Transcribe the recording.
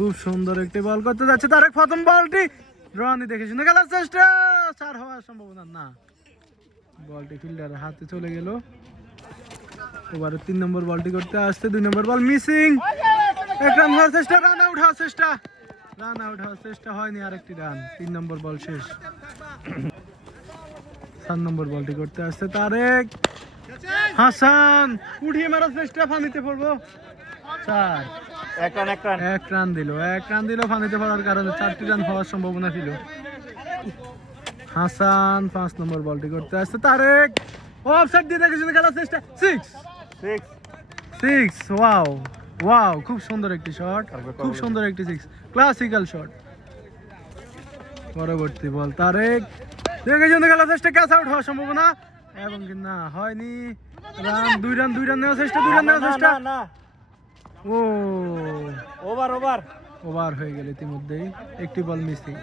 খুব সুন্দর একটি বল করতে যাচ্ছে তারেক, প্রথম বলটি রনি দেখে শুনে খেলার চেষ্টা, 4 হওয়ার সম্ভাবনা না, বলটি ফিল্ডারের হাতে চলে গেল। ওভারে 3 নম্বর বলটি করতে আসছে, 2 নম্বর বল মিসিং, 1 রান হওয়ার চেষ্টা, রান আউট হওয়ার চেষ্টা, রান আউট হওয়ার চেষ্টা হয়নি, আরেকটি রান, 3 নম্বর বল শেষ। 4 নম্বর বলটি করতে আসছে তারেক, হাসান উঠিয়ে মারার চেষ্টা, পানিতে পড়বো, 4, 1 রান দিল, 1 রান দিল পানিতে পড়ার কারণে, 4টি রান হওয়ার সম্ভাবনা ছিল। হাসান 5 নম্বর বলটি করতে আসছে তারেক, অফসাইড দিয়ে দেখে শুনে খেলার চেষ্টা, 6, ওয়াও ওয়াও, খুব সুন্দর একটি শট, খুব সুন্দর একটি 6, ক্লাসিক্যাল শট। পরবর্তী বল তারেক, দেখে শুনে খেলার চেষ্টা, ক্যাচ আউট হওয়ার সম্ভাবনা এবং কি না হয়নি, রান 2 রান নেওয়ার চেষ্টা, 2 রান নেওয়ার চেষ্টা, ও ওভার হয়ে গেল ইতিমধ্যেই, একটি বল মিসিং।